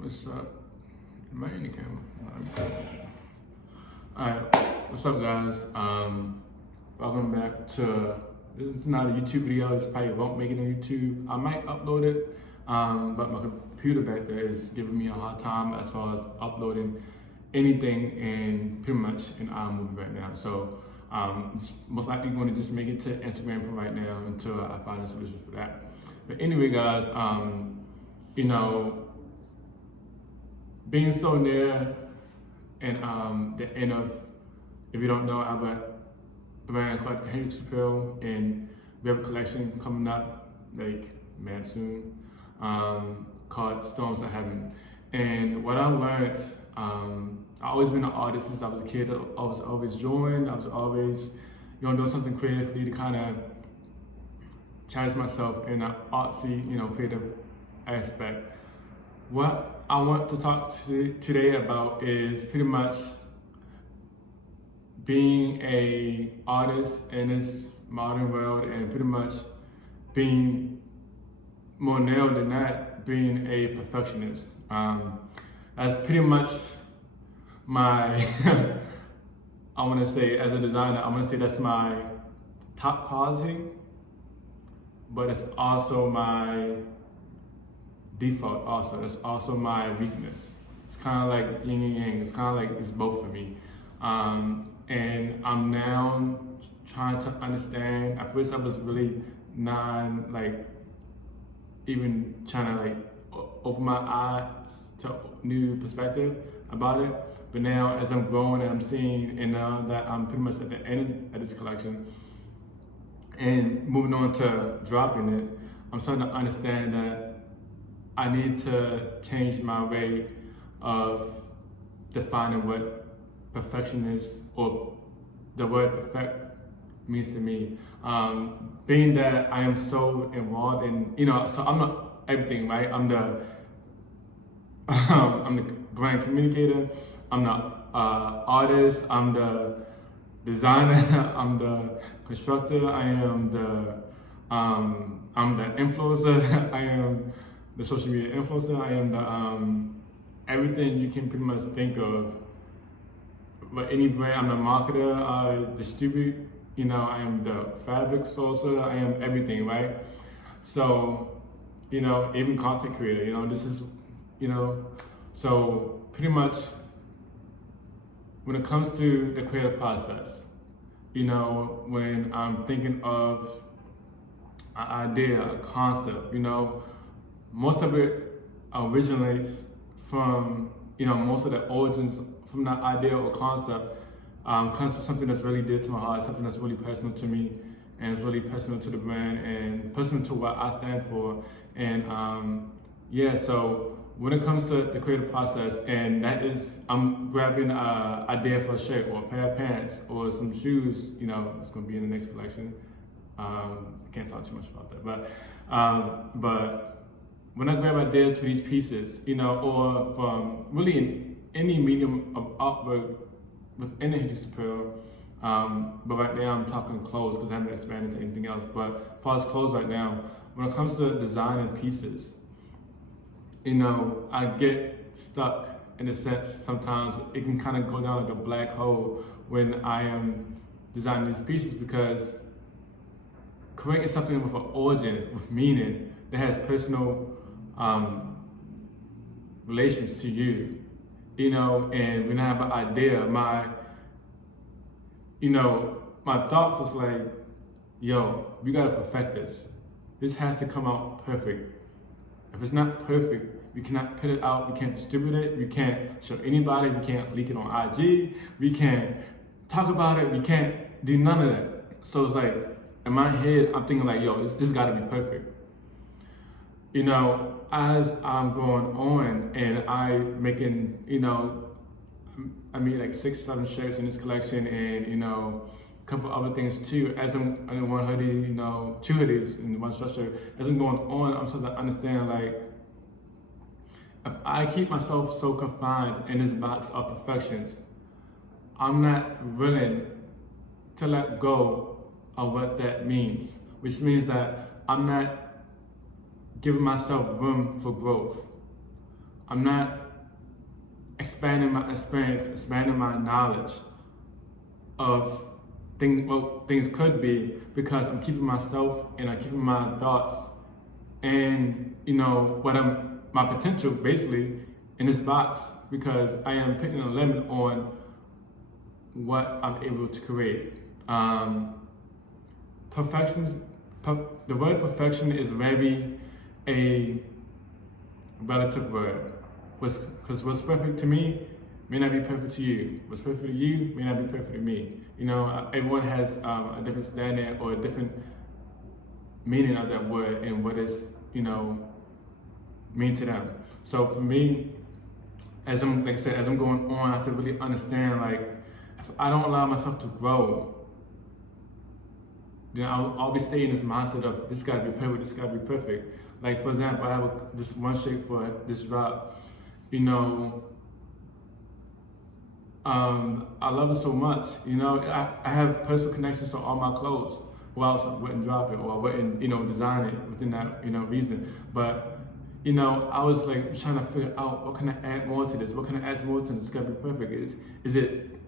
What's up? Am I in the camera? Alright, what's up guys? Welcome back to, this is not a YouTube video, this probably won't make it on YouTube. I might upload it, but my computer back there is giving me a hard time as far as uploading anything in pretty much in iMovie right now. So it's most likely going to just make it to Instagram for right now until I find a solution for that. But anyway guys, you know, being so near and the end of, if you don't know, I have a brand called HNDX APPAREL, and we have a collection coming up like mad soon called Storms of Heaven. And what I learned, I've always been an artist since I was a kid. I was always drawing. I was always, you know, doing something creatively to kind of challenge myself in an artsy, you know, creative aspect. What I want to talk today about is pretty much being a artist in this modern world, and pretty much being more nailed than that, being a perfectionist. That's pretty much my, I want to say as a designer, I want to say that's my top quality, but it's also my default also. That's also my weakness. It's kind of like yin and yang. It's kind of like it's both for me. And I'm now trying to understand. At first I was really even trying to open my eyes to new perspective about it. But now as I'm growing and I'm seeing, and now that I'm pretty much at the end of this collection and moving on to dropping it, I'm starting to understand that I need to change my way of defining what perfection is, or the word perfect means to me. Being that I am so involved in, you know, so I'm not everything, right? I'm the I'm the brand communicator, I'm the artist, I'm the designer, I'm the constructor, I am the influencer, I am the social media influencer, I am the everything you can pretty much think of. But any brand, I'm the marketer, I distribute, you know, I am the fabric sourcer, I am everything, right? So, you know, even content creator, you know, this is, you know, so pretty much when it comes to the creative process, you know, when I'm thinking of an idea, a concept, you know, most of it originates from, you know, most of the origins from that idea or concept comes from something that's really dear to my heart, something that's really personal to me, and it's really personal to the brand and personal to what I stand for. And yeah, so when it comes to the creative process, and that is, I'm grabbing an idea for a shirt or a pair of pants or some shoes, you know, it's gonna be in the next collection. I can't talk too much about that, but when I grab ideas for these pieces, you know, or from really in any medium of artwork within the HNDX APPAREL, but right now I'm talking clothes because I haven't expanded to anything else. But as far as clothes right now, when it comes to designing pieces, you know, I get stuck in a sense. Sometimes it can kind of go down like a black hole when I am designing these pieces, because creating something with an origin, with meaning, that has personal relations to you, you know, and when I have an idea, my thoughts is like, yo, we gotta perfect this. This has to come out perfect. If it's not perfect, we cannot put it out, we can't distribute it, we can't show anybody, we can't leak it on IG, we can't talk about it, we can't do none of that. So it's like, in my head, I'm thinking like, yo, this gotta be perfect. You know, as I'm going on and I making, you know, I made like 6-7 shirts in this collection, and, you know, a couple other things too. As I'm in one hoodie, you know, 2 hoodies in one sweatshirt. As I'm going on, I'm starting to understand, like, if I keep myself so confined in this box of perfections, I'm not willing to let go of what that means, which means that I'm not giving myself room for growth. I'm not expanding my experience, expanding my knowledge of what things could be, because I'm keeping myself and I'm keeping my thoughts and my potential basically in this box, because I am putting a limit on what I'm able to create. The word perfection is very a relative word. Because what's perfect to me may not be perfect to you. What's perfect to you may not be perfect to me. Everyone has a different standard or a different meaning of that word and what is, mean to them. So for me, as I'm going on, I have to really understand, like, if I don't allow myself to grow, then I'll be staying in this mindset of this gotta be perfect, this gotta be perfect. Like, for example, I have this one shape for this drop. I love it so much. I have personal connections to all my clothes, or else I wouldn't drop it, or I wouldn't, design it within that, reason. But, I was like trying to figure out, what can I add more to this? What can I add more to this? It's gotta be perfect. Is it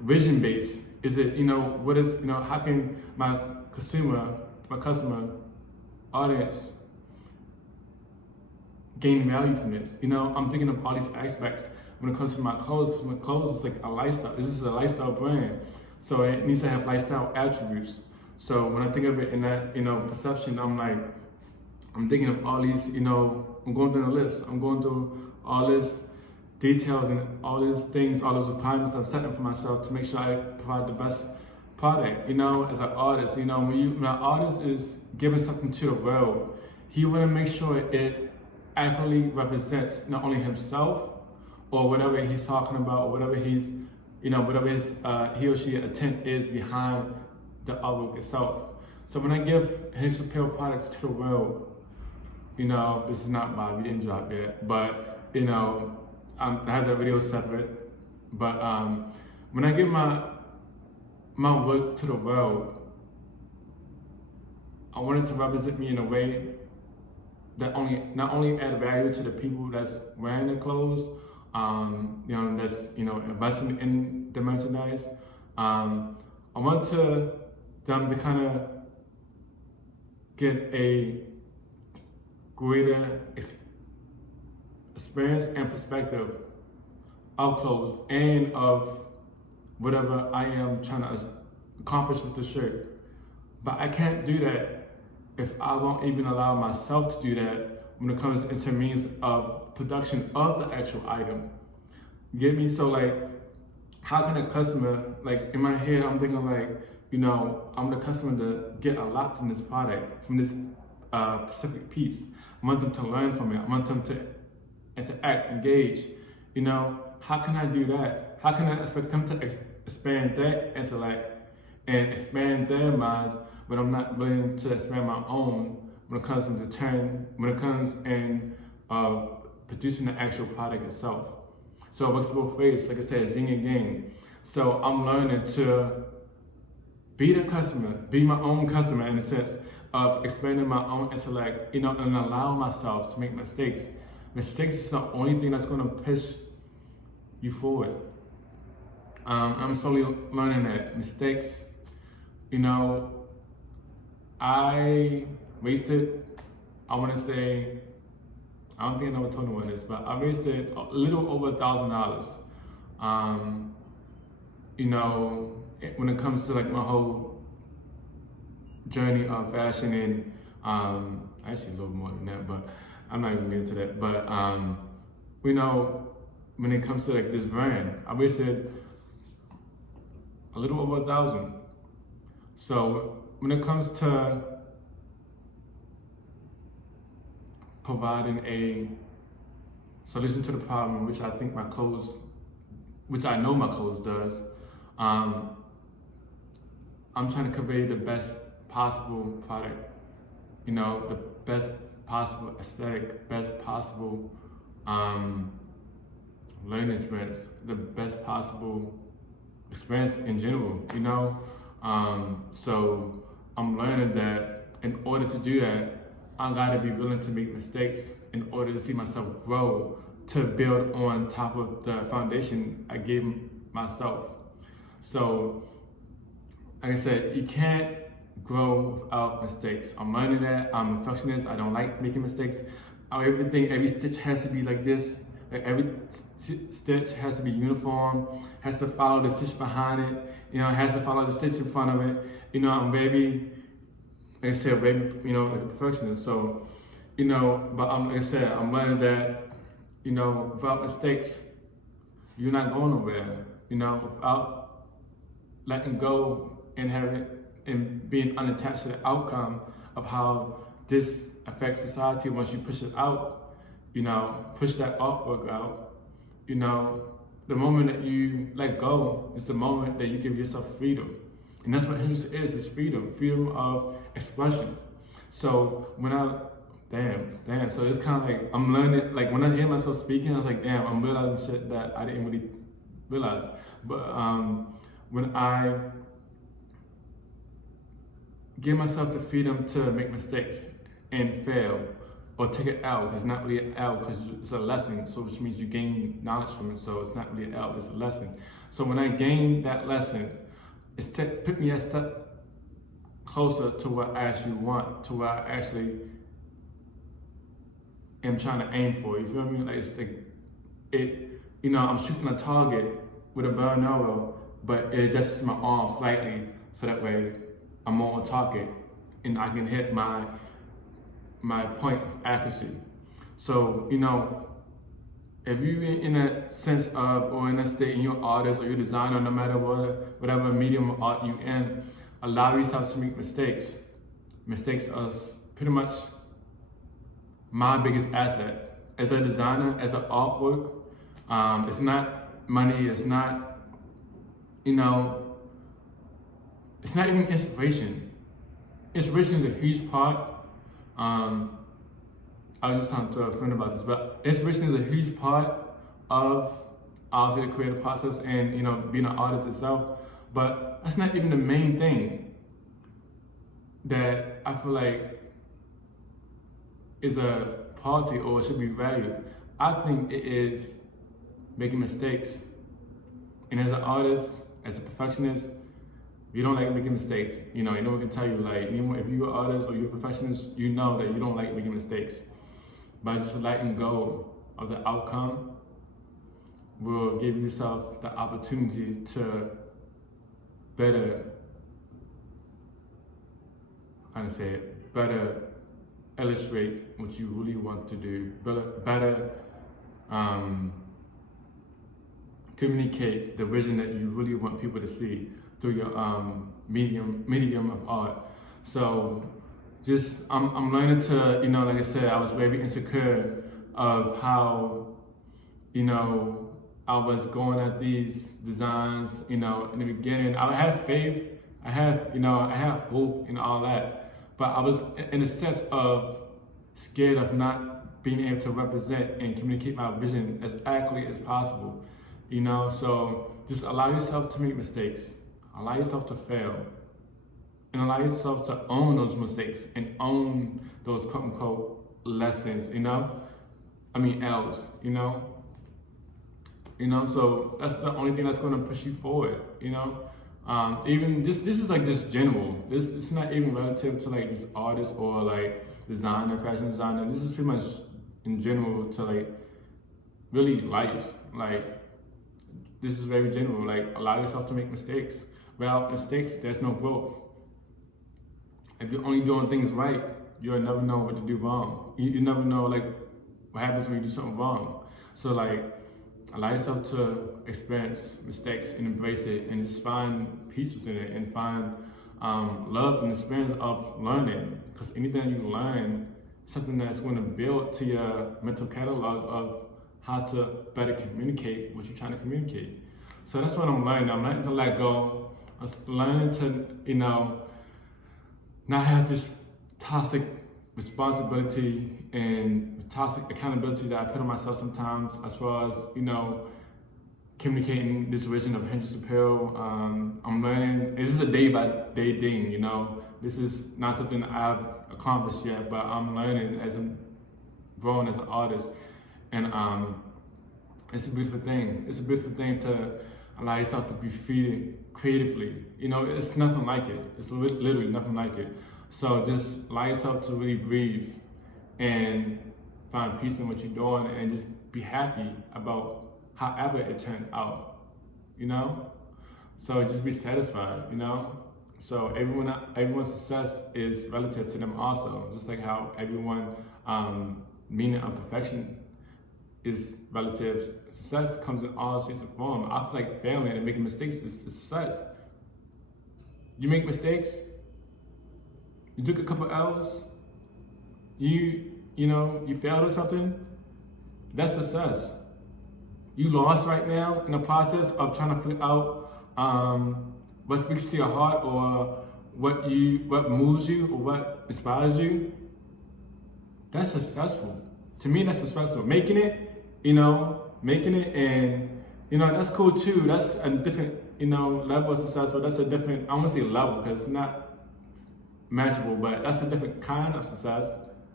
vision based? Is it, what is, how can my customer, audience gain value from this? I'm thinking of all these aspects when it comes to my clothes, because my clothes is like a lifestyle. This is a lifestyle brand. So it needs to have lifestyle attributes. So when I think of it in that, perception, I'm thinking of all these, I'm going through the list. I'm going through all this details and all these things, all those requirements I'm setting for myself to make sure I provide the best product. As an artist, when an artist is giving something to the world, he want to make sure it accurately represents not only himself or whatever he's talking about, or whatever he's, whatever his he or she intent is behind the artwork itself. So when I give HNDX APPAREL products to the world, this is not why we didn't drop yet, but I have that video separate. But when I give my work to the world, I want it to represent me in a way that not only add value to the people that's wearing the clothes, that's investing in the merchandise. I want them to kind of get a greater experience and perspective of clothes and of whatever I am trying to accomplish with the shirt. But I can't do that if I won't even allow myself to do that when it comes into means of production of the actual item. You get me? So like, how can a customer, like in my head, I'm thinking like, I'm the customer to get a lot from this product, from this specific piece. I want them to learn from it. I want them to interact, engage. How can I do that? How can I expect them to expand their intellect and expand their minds, but I'm not willing to expand my own when it comes in producing the actual product itself? So it works both ways. Like I said, it's yin and yang. So I'm learning to be the customer, be my own customer in the sense of expanding my own intellect, and allow myself to make mistakes. Mistakes is the only thing that's going to push you forward. I'm slowly learning that mistakes, I wasted, I want to say, I don't think I never told anyone this, but I wasted a little over $1,000. When it comes to like my whole journey of fashion, and actually a little more than that, but I'm not even getting into that. But when it comes to like this brand, I wasted a little over 1,000. So when it comes to providing a solution to the problem, which I think my clothes, which I know my clothes does, I'm trying to convey the best possible product, the best possible aesthetic, best possible learning experience, the best possible experience in general, So I'm learning that in order to do that, I gotta be willing to make mistakes in order to see myself grow, to build on top of the foundation I gave myself. So, like I said, you can't grow without mistakes. I'm learning that. I'm a perfectionist. I don't like making mistakes. Every stitch has to be like this. Like every stitch has to be uniform, has to follow the stitch behind it, has to follow the stitch in front of it. I'm very, like I said, very, like a perfectionist. So, but like I said, I'm learning that, without mistakes, you're not going nowhere, without letting go and and being unattached to the outcome of how this affects society. Once you push it out, push that artwork out, the moment that you let go is the moment that you give yourself freedom. And that's what HNDX is, it's freedom of expression. So when damn, so it's kind of like, I'm learning, like when I hear myself speaking, I was like, damn, I'm realizing shit that I didn't really realize. But when I give myself the freedom to make mistakes and fail, or take an L, because it's not really an L, because it's a lesson, so which means you gain knowledge from it, so it's not really an L, it's a lesson. So when I gain that lesson, it's put me a step closer to what I actually want, to what I actually am trying to aim for, you feel me? Like it's like, I'm shooting a target with a bow and arrow, but it adjusts my arm slightly, so that way I'm more on target, and I can hit my point of accuracy. So, if you're in that sense of, or in that state, and you're an artist or you're a designer, no matter whatever medium of art you're in, allow yourself to make mistakes. Mistakes are pretty much my biggest asset. As a designer, as an artwork, it's not money, it's not, it's not even inspiration. Inspiration is a huge part. I was just talking to a friend about this, but inspiration is a huge part of obviously the creative process and being an artist itself. But that's not even the main thing that I feel like is a quality or should be valued. I think it is making mistakes. And as an artist, as a perfectionist, you don't like making mistakes. No one can tell you, like, if you're an artist or you're a perfectionist, you know that you don't like making mistakes. By just letting go of the outcome will give yourself the opportunity to better illustrate what you really want to do, better communicate the vision that you really want people to see through your medium of art. So I'm learning to, like I said, I was very insecure of how, I was going at these designs, in the beginning. I had faith, I had hope and all that, but I was in a sense of scared of not being able to represent and communicate my vision as accurately as possible, so just allow yourself to make mistakes, allow yourself to fail, and allow yourself to own those mistakes and own those quote unquote lessons, L's, so that's the only thing that's going to push you forward, even this is like just general. It's not even relative to like just artist or like designer, fashion designer. This is pretty much in general to like really life. Like this is very general. Like allow yourself to make mistakes. Without mistakes, there's no growth. If you're only doing things right, you'll never know what to do wrong. You never know like what happens when you do something wrong. So like allow yourself to experience mistakes and embrace it and just find peace within it and find love and experience of learning. Because anything you learn is something that's going to build to your mental catalog of how to better communicate what you're trying to communicate. So that's what I'm learning. I'm learning to let go. I'm learning to, not have this toxic responsibility and toxic accountability that I put on myself sometimes, as far as, communicating this vision of HNDX Apparel. I'm learning, this is a day by day thing, This is not something I've accomplished yet, but I'm learning as I'm growing as an artist. And it's a beautiful thing. It's a beautiful thing to allow yourself to be free creatively. You know, it's nothing like it. It's literally nothing like it. So just allow yourself to really breathe and find peace in what you're doing, and just be happy about however it turned out, you know? So just be satisfied, you know? So everyone's success is relative to them also, just like how everyone meaning of perfection is relative. Success comes in all shapes and forms. I feel like failing and making mistakes is success. You make mistakes, you took a couple L's, you know, you failed or something, that's success. You lost right now in the process of trying to figure out what speaks to your heart, or what moves you, or what inspires you. That's successful. To me, that's successful. Making it, and that's cool too. That's a different, level of success. So that's a different, I won't say level because it's not matchable, but that's a different kind of success,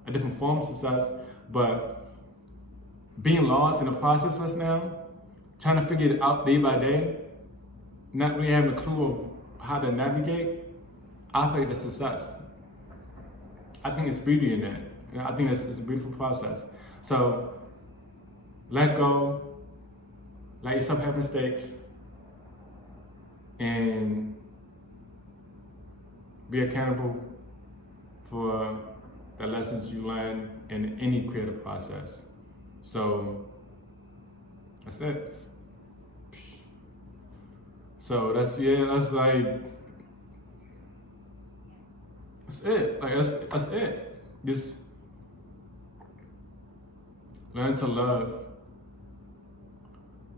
a different form of success. But being lost in the process right now, trying to figure it out day by day, not really having a clue of how to navigate, I feel like that's success. I think it's beauty in that. I think it's a beautiful process. So let go, let yourself have mistakes, and be accountable for the lessons you learn in any creative process. So that's it. So that's it. Like that's it. Just learn to love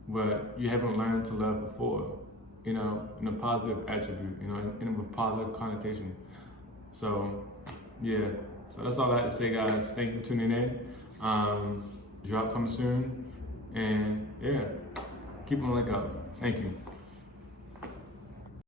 what you haven't learned to love before, in a positive attribute, and with positive connotation. So yeah, so that's all I have to say, guys. Thank you for tuning in. Drop coming soon, and yeah, keep on the lookout. Thank you.